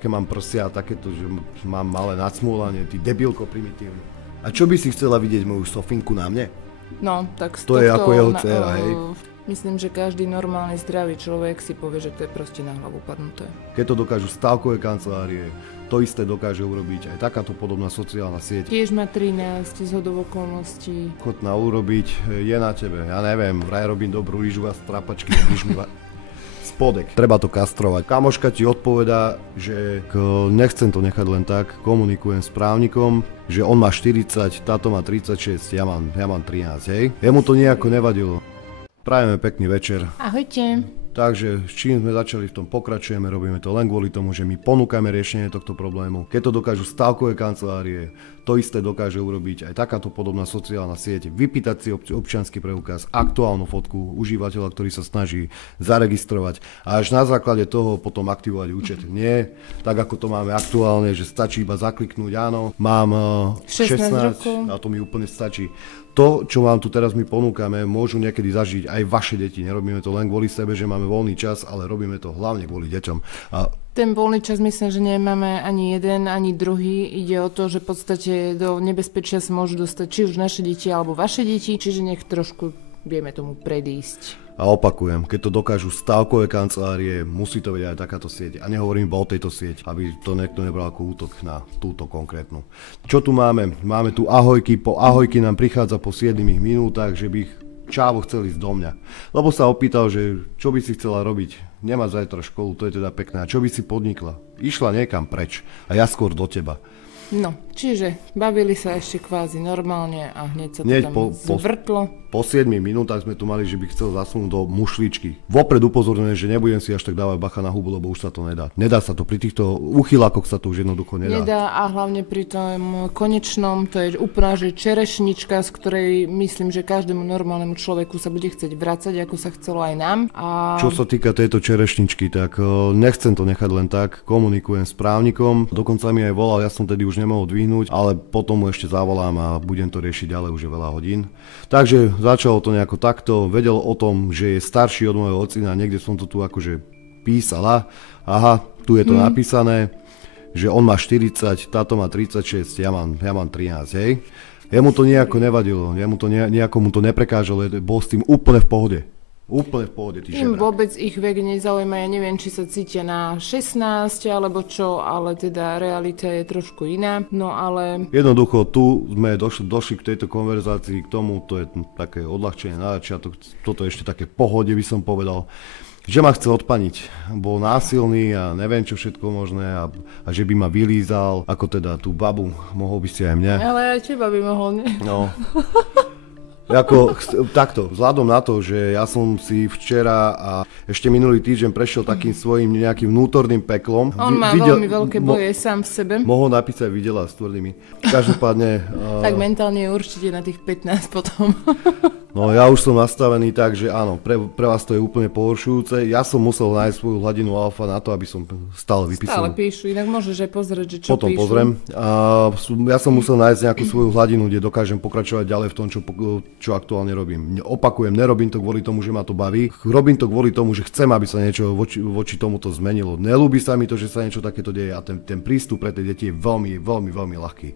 Keď mám prsia takéto, že mám malé nadsmúlanie, ty debilko primitívny. A čo by si chcela vidieť moju Sofinku na mne? No, tak to je ako jeho dcéra, hej? Myslím, že každý normálny zdravý človek si povie, že to je proste na hlavu padnuté. Keď to dokážu stávkové kancelárie, to isté dokáže urobiť aj takáto podobná sociálna sieť. Tiež má 13 zhodov okolností. Ochotná urobiť, je na tebe. Ja neviem, vraj robím dobrú rýžu a strapačky, spodek. Treba to kastrovať. Kamoška ti odpovedá, že nechcem to nechať len tak, komunikujem s právnikom, že on má 40, táto má 36, ja mám 13, hej. Jemu to nejako nevadilo. Prajeme pekný večer. Ahojte. Takže s čím sme začali, v tom pokračujeme, robíme to len kvôli tomu, že my ponúkame riešenie tohto problému. Keď to dokážu stávkové kancelárie, to isté dokáže urobiť aj takáto podobná sociálna sieť. Vypýtať si občiansky preukaz, aktuálnu fotku užívateľa, ktorý sa snaží zaregistrovať a až na základe toho potom aktivovať účet. Nie, tak ako to máme aktuálne, že stačí iba zakliknúť, áno, mám 16 rokov a to mi úplne stačí. To, čo vám tu teraz my ponúkame, môžu niekedy zažiť aj vaše deti. Nerobíme to len kvôli sebe, že máme voľný čas, ale robíme to hlavne kvôli deťom. A ten voľný čas myslím, že nemáme ani jeden, ani druhý. Ide o to, že v podstate do nebezpečia sa môžu dostať či už naše deti alebo vaše deti, čiže nech trošku vieme tomu predísť. A opakujem, keď to dokážu stávkové kancelárie, musí to vedieť aj takáto sieť. A nehovorím iba o tejto sieť, aby to niekto nebral ako útok na túto konkrétnu. Čo tu máme? Máme tu ahojky. Po ahojky nám prichádza po 7 minútach, že by ich čávo chcel ísť do mňa. Lebo sa opýtal, že čo by si chcela robiť. Nemá zajtra školu, to je teda pekné. A čo by si podnikla? Išla niekam preč a ja skôr do teba. No, čiže bavili sa ešte kvázi normálne a hneď sa to tam zvrtlo. Po 7 minútach sme tu mali, že by chcel zasunúť do mušličky. Vopred upozorňujem, že nebudem si až tak dávať bacha na hubu, lebo už sa to nedá. Nedá sa to, pri týchto uchylákoch sa to už jednoducho nedá. Nedá a hlavne pri tom konečnom, to je úplná že čerešnička, z ktorej myslím, že každému normálnemu človeku sa bude chcieť vracať, ako sa chcelo aj nám. A čo sa týka tejto čerešničky, tak nechcem to nechať len tak, komunikujem s právnikom, dokonca mi aj volal, ja som tedy už nemohol dvihnúť, ale potom mu ešte zavolám a budem to riešiť ďalej, už je veľa hodín. Takže začalo to nejako takto, vedel o tom, že je starší od môjho ocina, niekde som to tu akože písala, aha, tu je to napísané, že on má 40, táto má 36, ja mám 13, hej. Jemu to nejako nevadilo, nejako mu to neprekážalo, bol s tým úplne v pohode. Úplne v pohode, tí žebrák. Im vôbec ich vek nezaujíma, ja neviem, či sa cítia na 16 alebo čo, ale teda realita je trošku iná, no ale... Jednoducho, tu sme došli k tejto konverzácii, k tomu, to je také odľahčenie na začiatok, toto je ešte také pohode, by som povedal, že ma chce odpaniť, bol násilný a neviem čo všetko možné a že by ma vylízal, ako teda tú babu, mohol by si aj mňa. Ale aj teba by mohol, nie? No... Takto, vzhľadom na to, že ja som si včera a ešte minulý týždeň prešiel takým svojím nejakým vnútorným peklom. On má veľmi veľké boje sám v sebe. Mohol napísať videla s tvrdými. Každopádne... tak mentálne je určite na tých 15 potom. No ja už som nastavený tak, že áno, pre vás to je úplne pohoršujúce. Ja som musel nájsť svoju hladinu alfa na to, aby som stále vypísal. Stále píšu, inak môžeš aj pozrieť, že čo potom píšu. Potom pozriem. Ja som musel nájsť nejakú svoju hladinu, kde dokážem pokračovať ďalej v tom, čo aktuálne robím. Opakujem, nerobím to kvôli tomu, že ma to baví. Robím to kvôli tomu, že chcem, aby sa niečo voči tomuto zmenilo. Neľúbi sa mi to, že sa niečo takéto deje a ten prístup pre tie deti je veľmi, veľmi, veľmi ľahký.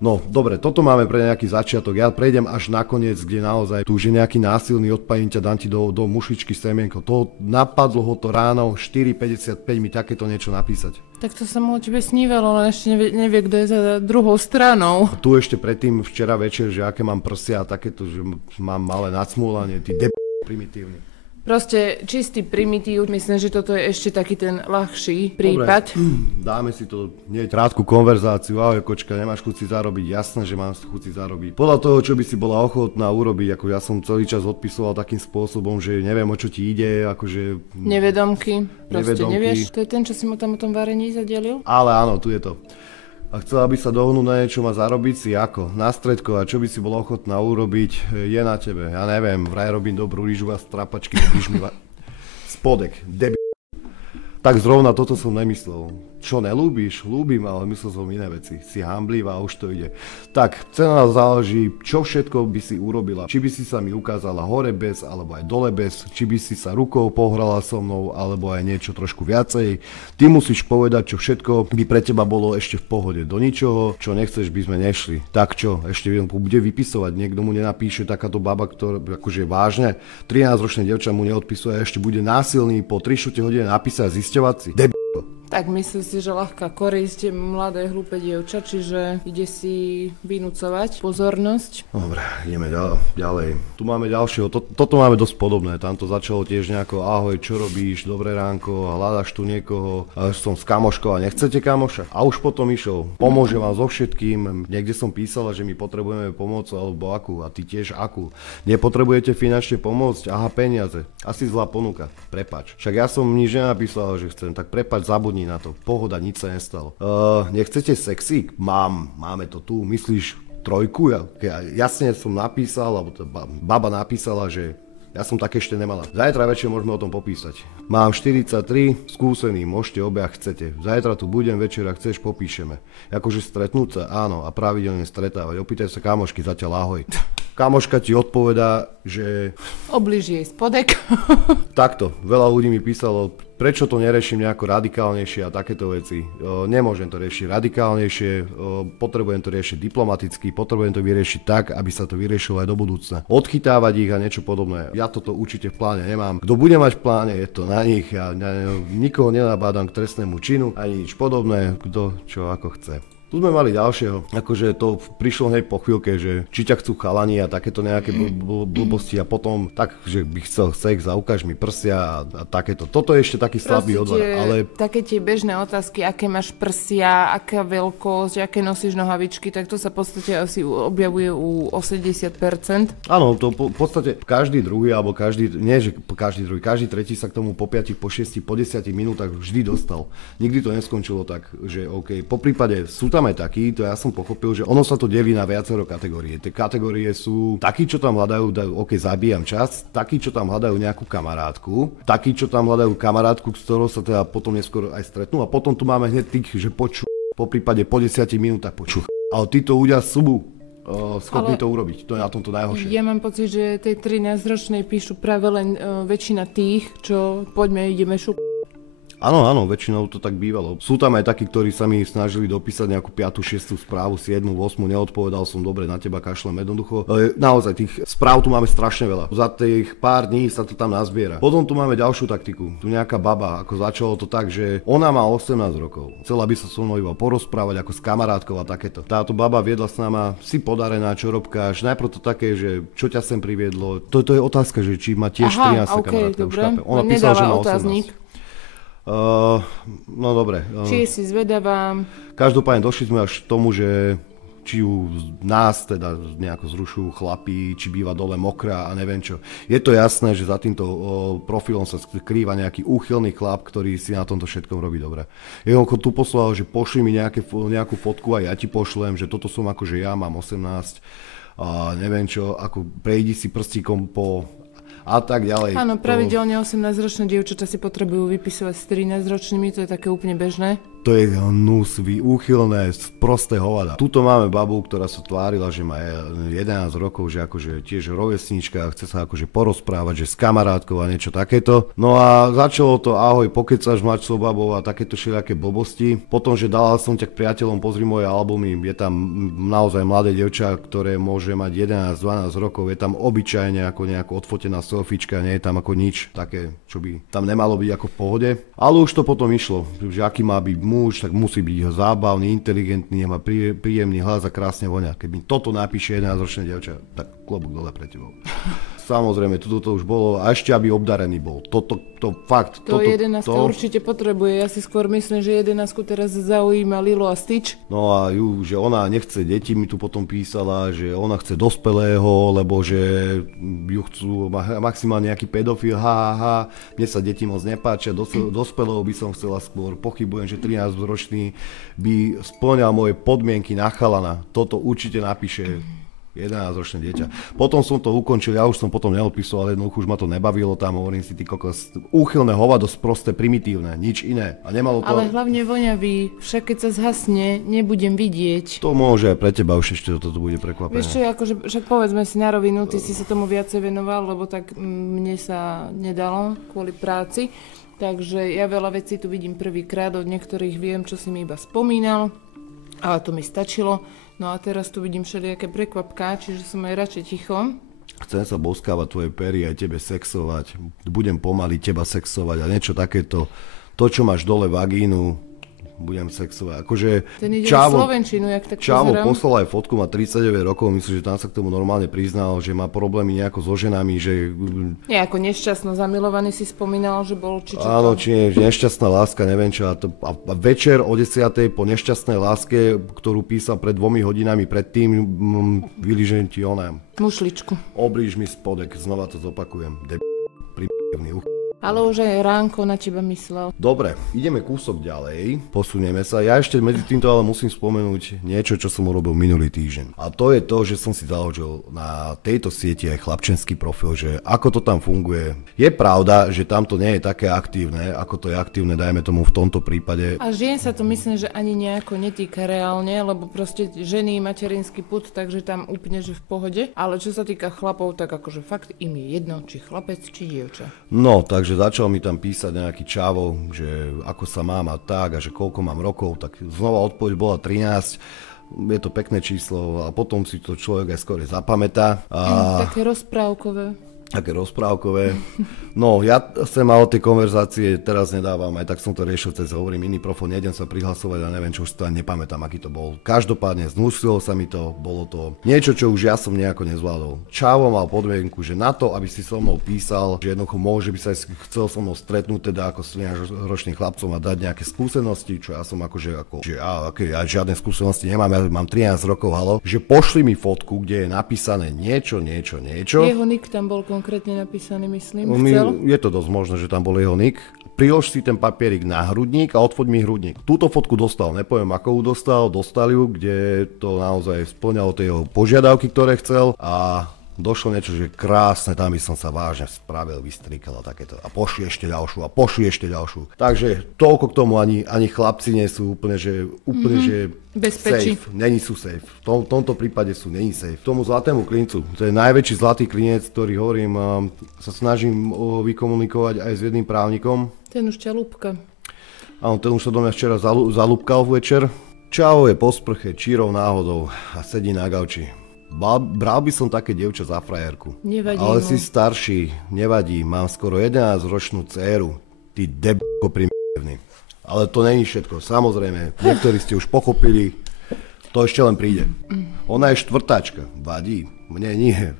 No, dobre, toto máme pre nejaký začiatok. Ja prejdem až nakoniec, kde naozaj tu už je nejaký násilný, odpajím ťa, dám ti do mušličky semienko. To napadlo ho to ráno, 4:55 mi takéto niečo napísať. Tak to sa mu o tebe snívalo, ale ešte nevie, kto je za druhou stranou. A tu ešte predtým včera večer, že aké mám prsia a takéto, že mám malé nadsmúlanie, ty primitívny. Proste čistý primitív, myslím, že toto je ešte taký ten ľahší prípad. Dobre, dáme si to krátku konverzáciu. Ahoj kočka, nemáš chuť si zarobiť? Jasné, že mám chuť si zarobiť. Podľa toho, čo by si bola ochotná urobiť, ako ja som celý čas odpisoval takým spôsobom, že neviem, o čo ti ide, akože... Nevedomky, proste nevieš. To je ten, čo si mu tam o tom varení zadelil? Ale áno, tu je to. A chcela by sa dohnúť na niečo a zarobiť si ako? Na stredko a čo by si bola ochotná urobiť, je na tebe. Ja neviem, vraj robím dobrú rýžu a strapačky, spodek, debil. Tak zrovna toto som nemyslel. Čo nelúbíš? Ľúbim, ale myslel som iné veci. Si hamblivá a už to ide. Tak, cena záleží, čo všetko by si urobila. Či by si sa mi ukázala hore bez, alebo aj dole bez. Či by si sa rukou pohrala so mnou, alebo aj niečo trošku viacej. Ty musíš povedať, čo všetko by pre teba bolo ešte v pohode. Do ničoho, čo nechceš, by sme nešli. Tak čo, ešte bude vypisovať. Niekto mu nenapíše takáto baba, ktorá akože vážne 13-ročné dievča mu neodpisuje a ešte bude násilný po 3 hodiny napísať a zisťovať si. Tak myslím si, že ľahká korisť mladé hlúpe dievča, čiže ide si vynúcovať pozornosť. Dobre, ideme ďalej. Tu máme ďalšieho, toto máme dosť podobné. Tam to začalo tiež nejako, ahoj, čo robíš, dobré ránko, hľadaš tu niekoho, som s kamoškou a nechcete kamoša. A už potom išiel, pomôže vám so všetkým, niekde som písala, že my potrebujeme pomoc, alebo akú, a ty tiež akú. Nepotrebujete finančne pomôcť, aha, peniaze, asi zlá ponuka, prepáč. Však ja som nič nenapísala, že chcem, tak prepáč, zabudni na to. Pohoda, nič sa nestalo. Nechcete sexy? Máme to tu. Myslíš trojku? Ja jasne som napísal, alebo baba napísala, že ja som také ešte nemala. Zajtra večer môžeme o tom popísať. Mám 43, skúsený, môžete obe, ak chcete. Zajtra tu budem, večer, ak chceš, popíšeme. Akože stretnúť sa, áno, a pravidelne stretávať. Opýtaj sa kamošky, zatiaľ ahoj. Kamoška ti odpovedá, že... Obliž jej spodek. Takto, veľa ľudí mi písalo, prečo to neriešim nejako radikálnejšie a takéto veci. Nemôžem to riešiť radikálnejšie, potrebujem to riešiť diplomaticky, potrebujem to vyriešiť tak, aby sa to vyriešilo aj do budúcna. Odchytávať ich a niečo podobné. Ja toto určite v pláne nemám. Kto bude mať v pláne, je to na nich. Ja nikoho nenabádam k trestnému činu, ani nič podobné, kto čo ako chce. Tu sme mali ďalšieho, akože to prišlo hneď po chvíľke, že či ťa chcú chalani a takéto nejaké blbosti a potom tak, že by chcel sex a ukáž mi prsia a takéto. Toto je ešte taký slabý odvar, ale... Také tie bežné otázky, aké máš prsia, aká veľkosť, aké nosíš nohavičky, tak to sa v podstate asi objavuje u 80%. Áno, to v podstate každý druhý, alebo každý tretí sa k tomu po 5, po 6, po 10 minútach vždy dostal. Nikdy to neskončilo tak, že OK, po prípade sú tam aj takí, to ja som pochopil, že ono sa to delí na viacero kategórie. Tie kategórie sú takí, čo tam hľadajú, OK, zabíjam čas, takí, čo tam hľadajú nejakú kamarátku, takí, čo tam hľadajú kamarátku, s ktorou sa teda potom neskôr aj stretnú a potom tu máme hneď tých, že po prípade po 10 minútach ale títo ľudia sú schopní to urobiť. To je na tomto najhoršie. Ja mám pocit, že tej 13-ročnej píšu práve len väčšina tých, čo poďme, ideme Áno, väčšinou to tak bývalo. Sú tam aj takí, ktorí sa mi snažili dopísať nejakú 5., 6. správu, 7., 8., neodpovedal som, dobre, na teba kašlem jednoducho. Naozaj, tých správ tu máme strašne veľa. Za tých pár dní sa to tam nazbiera. Potom tu máme ďalšiu taktiku. Tu nejaká baba, ako začalo to tak, že ona má 18 rokov. Chcela by sa so mnou iba porozprávať ako s kamarátkou a takéto. Táto baba viedla s nama, si podarená, čo robkáš. Najprv to také, že čo ťa sem priviedlo. To je otázka, že či má tiež 13 kamarátka. Ona písala, že má 18. No dobre. Či si zvedavá. Každopádne došli sme až k tomu, že či ju nás teda nejako zrušujú chlapí, či býva dole mokrá a neviem čo. Je to jasné, že za týmto profilom sa skrýva nejaký úchylný chlap, ktorý si na tomto všetkom robí dobre. Jednoducho tu poslal, že pošli mi nejakú fotku a ja ti pošlem, že toto som akože ja, mám 18 a neviem čo, ako prejdi si prstíkom po a tak ďalej. Áno, pravidelne 18-ročné dievčatá si potrebujú vypisovať s 13-ročnými, to je také úplne bežné. To je hnus, úchylné, prosté hovada. Tuto máme babu, ktorá sa tvárila, že má 11 rokov, že akože tiež rovesnička, chce sa akože porozprávať, že s kamarátkou a niečo takéto. No a začalo to, ahoj, pokecaš mladšou babou a takéto všelijaké blbosti. Potom, že dala som ťa k priateľom, pozri moje albumy, je tam naozaj mladé dievča, ktoré môže mať 11-12 rokov, je tam obyčajne ako nejaká odfotená selfiečka, nie je tam ako nič také, čo by tam nemalo byť ako v pohode. Ale už to potom išlo, že aký má byť muž, tak musí byť zábavný, inteligentný, má príjemný hlas a krásne vonia. Keď mi toto napíše 11-ročné dievča, tak klobúk dole pre tebou. Samozrejme, toto už bolo, a ešte aby obdarený bol. Fakt. To 11 určite potrebuje, ja si skôr myslím, že 11 teraz zaujíma Lilo a Stitch. No a že ona nechce deti, mi tu potom písala, že ona chce dospelého, lebo že ju chcú maximálne nejaký pedofil, mne sa deti moc nepáčia, dospelého by som chcela skôr, pochybujem, že 13-ročný by spĺňal moje podmienky na chalana. Toto určite napíše. 11-ročné dieťa. Potom som to ukončil, ja už som potom neodpisoval, jednoducho už ma to nebavilo tam, hovorím si, ty kokos, úchylné hovado, sprosté, primitívne, nič iné. A nemalo to... Ale hlavne voňavý, však keď sa zhasne, nebudem vidieť. To môže aj pre teba už ešte toto bude prekvapené. Vieš čo, akože, však povedzme si na rovinu, ty si sa tomu viacej venoval, lebo tak mne sa nedalo kvôli práci. Takže ja veľa vecí tu vidím prvýkrát, od niektorých viem, čo si mi iba spomínal, ale to mi stačilo. No a teraz tu vidím všelijaké prekvapká, čiže som aj radšej ticho. Chcem sa boskávať tvoje pery, aj tebe sexovať, budem pomaly teba sexovať a niečo takéto. To, čo máš dole vagínu, budem sexovať. Akože ten ide Čavo, slovenčinu, jak tak Čavo pozerám. poslal aj fotku, má 39 rokov, myslím, že tam sa k tomu normálne priznal, že má problémy nejako so ženami, že... Nie, ako nešťastno zamilovaný si spomínal, že bol či čo to... Áno, či nešťastná láska, neviem čo. A večer o 10:00 po nešťastnej láske, ktorú písal pred 2 hodinami predtým, vyližem ti onem. Mušličku. Oblíž mi spodek, znova to zopakujem. Pripevný. Ale už aj ránko na teba myslel. Dobre, ideme kúsok ďalej, posunieme sa. Ja ešte medzi týmto ale musím spomenúť niečo, čo som urobil minulý týždeň. A to je to, že som si založil na tejto sieti aj chlapčenský profil, že ako to tam funguje. Je pravda, že tam to nie je také aktívne, ako to je aktívne, dajme tomu v tomto prípade. A žien sa to myslím, že ani nejako netýka reálne, lebo proste ženy materinský pud, takže tam úplne, že v pohode. Ale čo sa týka chlapov, tak akože fakt im je jedno, či chlapec, či dievča. No, takže začal mi tam písať nejaký Čavo, že ako sa mám a tak a že koľko mám rokov, tak znova odpoveď bola 13. Je to pekné číslo a potom si to človek aj skôr zapamätá. Také rozprávkové. Také rozprávkové. No, ja sem mal tie konverzácie, teraz nedávam, aj tak som to riešil cez hovorím iný profil, nejdem sa prihlasovať a neviem, čo už to ani nepamätám, aký to bol. Každopádne znúsilo sa mi to, bolo to niečo, čo už ja som nejako nezvládol. Čavo mal podmienku, že na to, aby si so mnou písal, že jednoducho môže by sa chcel so mnou stretnúť, teda ako 13-ročným chlapcom a dať nejaké skúsenosti, čo ja som ja žiadne skúsenosti nemám, ja mám 13 rokov, halo, že pošli mi fotku, kde je napísané niečo. Jeho nick tam bol konkrétne napísaný, myslím. Je to dosť možné, že tam bol jeho nick. Prilož si ten papierik na hrudník a odfoď mi hrudník. Túto fotku dostal, nepoviem ako ju dostal ju, kde to naozaj spĺňalo tie jeho požiadavky, ktoré chcel a došlo niečo, že krásne, tam by som sa vážne spravil, vystrikal a takéto. A pošli ešte ďalšiu. Takže toľko k tomu ani chlapci nie sú úplne, že bezpečí. Safe. Není sú safe. V tomto prípade sú není safe. Tomu zlatému klincu, to je najväčší zlatý klinec, ktorý hovorím, sa snažím vykomunikovať aj s jedným právnikom. Ten už ťa lúbka. Áno, ten už sa do mňa včera zalúbkal večer. Čavo je po sprche, čírov náhodou a sedí na gauči. Bral by som také dievča za frajerku. Nevadí ale mu. Si starší, nevadí, mám skoro 11-ročnú dcéru. Ty debko primívny. Ale to není všetko, samozrejme, niektorí ste už pochopili, to ešte len príde. Ona je štvrtáčka, vadí, mne nie.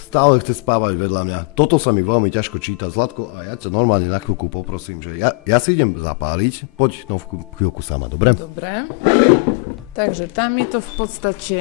Stále chce spávať vedľa mňa, toto sa mi veľmi ťažko číta. Zlatko, a ja ťa normálne na chvíľku poprosím, že ja si idem zapáliť, poď chvíľku sama, dobre? Dobre. Takže tam je to v podstate...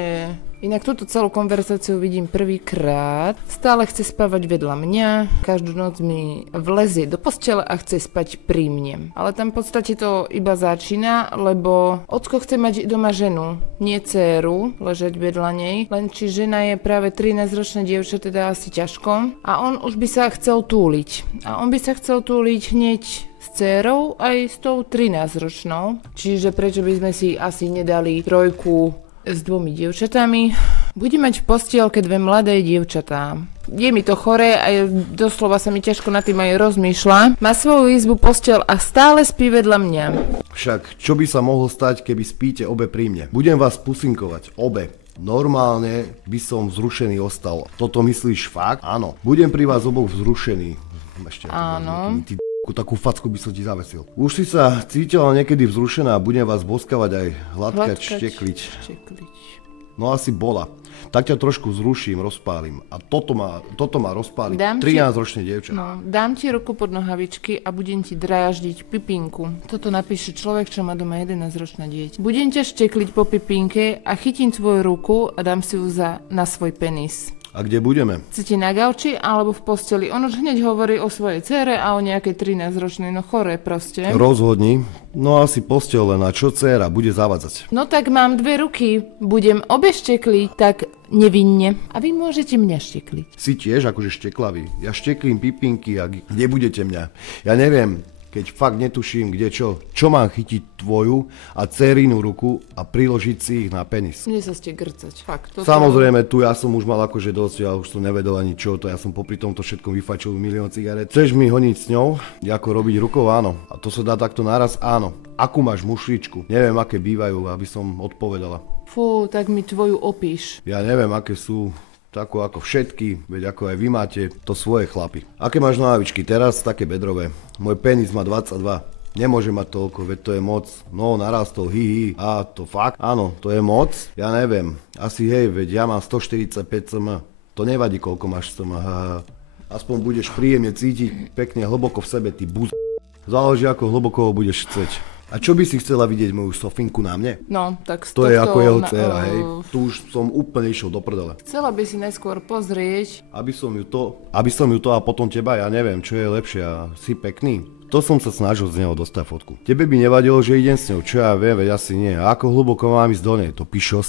Inak túto celú konverzáciu vidím prvýkrát. Stále chce spávať vedľa mňa, každú noc mi vlezie do postele a chce spať pri mne. Ale tam v podstate to iba začína, lebo ocko chce mať doma ženu, nie dcéru, ležať vedľa nej. Len či žena je práve 13-ročná dievča, teda asi ťažko. A on už by sa chcel túliť. A on by sa chcel túliť hneď s dcérou aj s tou 13-ročnou. Čiže prečo by sme si asi nedali trojku s 2 dievčatami. Bude mať v postielke 2 mladé dievčatá. Je mi to chore a doslova sa mi ťažko nad tým aj rozmýšľa. Má svoju izbu, posteľ a stále spí vedľa mňa. Však čo by sa mohlo stať, keby spíte obe pri mne? Budem vás pusinkovať, obe. Normálne by som vzrušený ostal. Toto myslíš fakt? Áno. Budem pri vás oboch vzrušený. Áno. Takú facku by som ti zavesil. Už si sa cítila niekedy vzrušená a budem vás boskavať aj hladkať, štekliť. No asi bola. Tak ťa trošku zruším, rozpálim. A toto má rozpáliť 13-ročné dievča. No, dám ti ruku pod nohavičky a budem ti dráždiť pipinku. Toto napíše človek, čo má doma 11-ročné dieťa. Budem ťa štekliť po pipinke a chytím tvoju ruku a dám si ju na svoj penis. A kde budeme? Chcete na gauči alebo v posteli? On už hneď hovorí o svojej dcére a o nejakej 13-ročnej, no chore proste. Rozhodni. No asi postel len, a čo dcéra bude zavádzať? No tak mám 2 ruky, budem obe štekliť, tak nevinne. A vy môžete mňa štekliť. Si tiež akože šteklavý. Ja šteklím pipinky a kde budete mňa? Ja neviem. Keď fakt netuším, kde čo mám chytiť tvoju a dcerinu ruku a priložiť si ich na penis. Mne sa ste grcať, fakt. Samozrejme, tu ja som už mal akože dosť, ja už som nevedel ani čo to, ja som popri tomto všetkom vyfačil 1 000 000 cigaret. Chceš mi honiť s ňou? Ako robiť rukou? Áno. A to sa dá takto naraz? Áno. Akú máš mušličku? Neviem, aké bývajú, aby som odpovedala. Fú, tak mi tvoju opíš. Ja neviem, aké sú. Tako ako všetky, veď ako aj vy máte to svoje chlapy. Aké máš nohavičky? Teraz také bedrové. Môj penis má 22. Nemôže mať toľko, veď to je moc. No, narastol, a to fakt? Áno, to je moc? Ja neviem. Asi hej, veď ja mám 145 cm. To nevadí, koľko máš cm. Aspoň budeš príjemne cítiť pekne hlboko v sebe, ty buz... Záleží, ako hlboko ho budeš chceť. A čo by si chcela vidieť moju Sofinku na mne? No, tak to je ako jeho dcéra, hej. Tu už som úplne išiel do prdele. Chcela by si najskôr pozrieť. Aby som ju to a potom teba, ja neviem, čo je lepšie. Si pekný. To som sa snažil z neho dostať fotku. Tebe by nevadilo, že idem s ňou, čo ja viem, veď asi nie. A ako hlboko mám ísť do nej? To píše o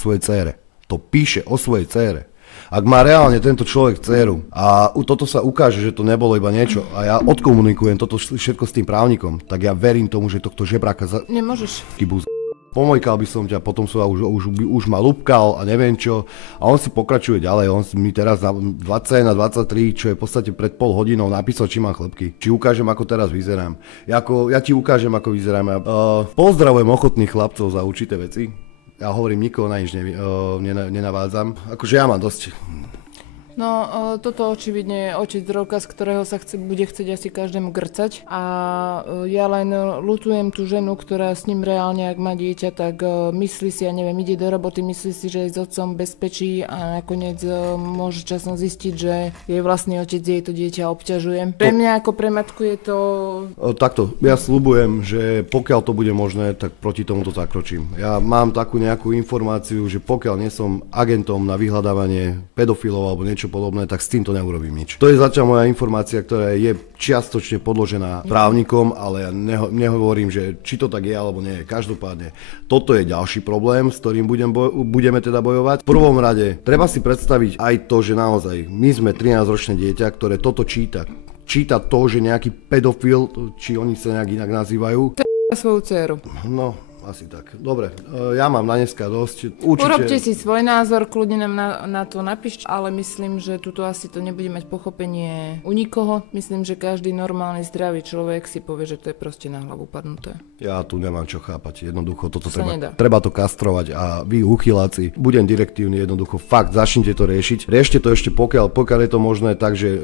svojej dcére. Ak má reálne tento človek dcéru a toto sa ukáže, že to nebolo iba niečo a ja odkomunikujem toto všetko s tým právnikom, tak ja verím tomu, že tohto žebráka Nemôžeš. Pomojkal by som ťa, potom som už ma lúbkal a neviem čo. A on si pokračuje ďalej, on mi teraz na 20 na 23, čo je v podstate pred pol hodinou napísal, či mám chlpky. Či ukážem, ako teraz vyzerám. Ja ti ukážem, ako vyzerám. Pozdravujem ochotných chlapcov za určité veci. Ja hovorím, nikoho na nič nenavádzam. Akože ja mám dosť. No, toto očividne je otec Roka, z ktorého sa bude chcieť asi každému grcať. A ja len ľutujem tú ženu, ktorá s ním reálne, ak má dieťa, tak myslí si, ja neviem, ide do roboty, myslí si, že je s otcom bezpečí a nakoniec môže časom zistiť, že jej vlastný otec jej to dieťa obťažuje. Pre mňa ako pre matku je to... Takto, ja sľubujem, že pokiaľ to bude možné, tak proti tomuto zakročím. Ja mám takú nejakú informáciu, že pokiaľ nie som agentom na vyhľadávanie pedofilov alebo niečo podobné, tak s týmto neurobím nič. To je zatiaľ moja informácia, ktorá je čiastočne podložená právnikom, ale ja nehovorím, že či to tak je alebo nie. Každopádne, toto je ďalší problém, s ktorým budeme teda bojovať. V prvom rade, treba si predstaviť aj to, že naozaj my sme 13-ročné dieťa, ktoré toto číta. Číta to, že nejaký pedofil, či oni sa nejak inak nazývajú. Svoju dceru. No, asi tak. Dobre, ja mám na dneska dosť. Určite... Urobte si svoj názor, kľudne nám na to napíšte, ale myslím, že tuto asi to nebude mať pochopenie u nikoho. Myslím, že každý normálny, zdravý človek si povie, že to je proste na hlavu padnuté. Ja tu nemám čo chápať. Jednoducho toto treba to kastrovať a vy uchyláci, budem direktívny, jednoducho fakt, začnite to riešiť. Riešte to ešte pokiaľ je to možné, takže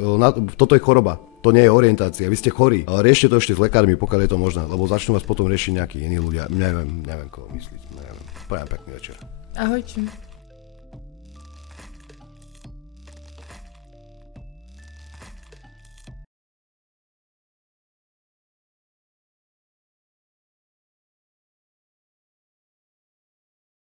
toto je choroba. To nie je orientácia, vy ste chorí. Riešte to ešte s lekármi, pokiaľ je to možné, lebo začnú vás potom riešiť nejakí iní ľudia. Neviem koho myslíť. Prajem pekný večer. Ahojte.